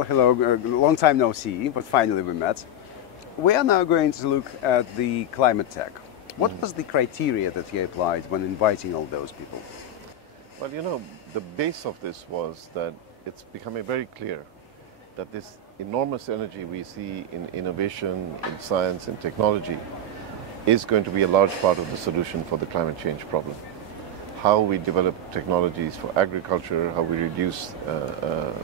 Well, hello, long time no see, but finally we met. We are now going to look at the climate tech. What was the criteria that you applied when inviting all those people? Well, you know, the base of this was that it's becoming very clear that this enormous energy we see in innovation, in science, in technology is going to be a large part of the solution for the climate change problem. How we develop technologies for agriculture, how we reduce the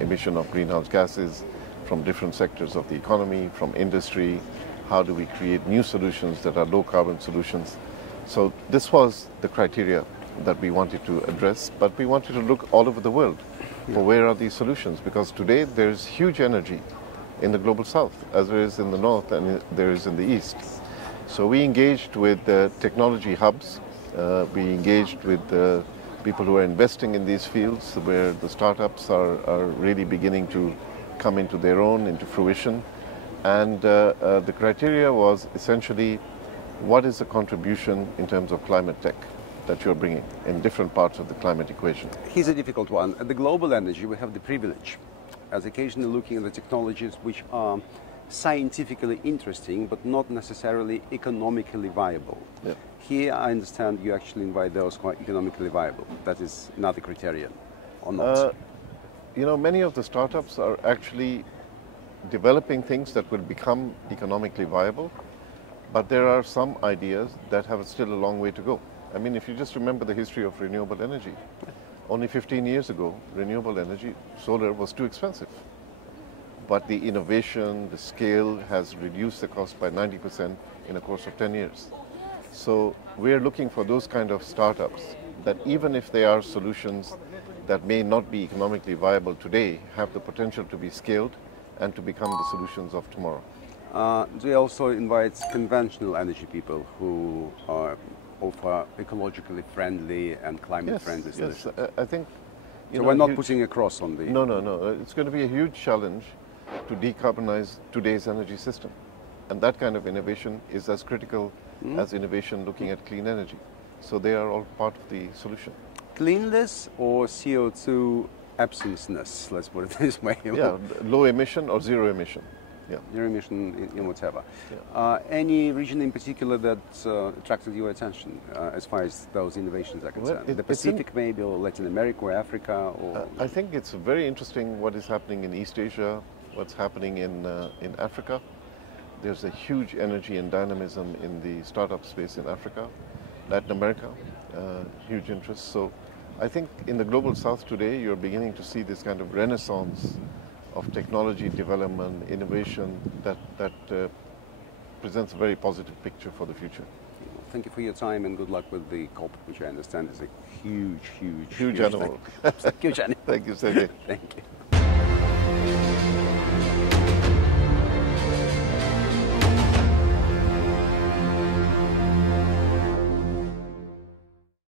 emission of greenhouse gases from different sectors of the economy, from industry, how do we create new solutions that are low carbon solutions. So this was the criteria that we wanted to address, but we wanted to look all over the world for where are these solutions, because today there's huge energy in the global south, as there is in the north and there is in the east. So we engaged with technology hubs, we engaged with people who are investing in these fields, where the startups are really beginning to come into their own, into fruition. And the criteria was essentially, what is the contribution in terms of climate tech that you're bringing in different parts of the climate equation? Here's a difficult one. At the global energy, we have the privilege as occasionally looking at the technologies which are scientifically interesting, but not necessarily economically viable. Yeah. Here, I understand you actually invite those quite economically viable. That is another criterion, or not? You know, many of the startups are actually developing things that will become economically viable, but there are some ideas that have still a long way to go. I mean, if you just remember the history of renewable energy, only 15 years ago, renewable energy, solar, was too expensive. But the innovation, the scale has reduced the cost by 90% in a course of 10 years. So we're looking for those kind of startups that, even if they are solutions that may not be economically viable today, have the potential to be scaled and to become the solutions of tomorrow. Do you also invite conventional energy people who offer ecologically friendly and climate friendly solutions? Yes, I think. So we're not putting a cross on the... No. It's going to be a huge challenge to decarbonize today's energy system. And that kind of innovation is as critical as innovation looking at clean energy. So they are all part of the solution. Cleanliness or CO2 absentness, let's put it this way. Yeah, low emission or zero emission. Yeah. Zero emission in whatever. Yeah. Any region in particular that attracted your attention as far as those innovations are concerned? Well, the Pacific maybe, or Latin America or Africa? Or I think it's very interesting what is happening in East Asia, what's happening in Africa. There's a huge energy and dynamism in the startup space in Africa. Latin America, huge interest. So I think in the global south today, you're beginning to see this kind of renaissance of technology development, innovation that presents a very positive picture for the future. Thank you for your time and good luck with the COP, which I understand is a huge animal. Huge animal. Thank you, Sergey. Thank you.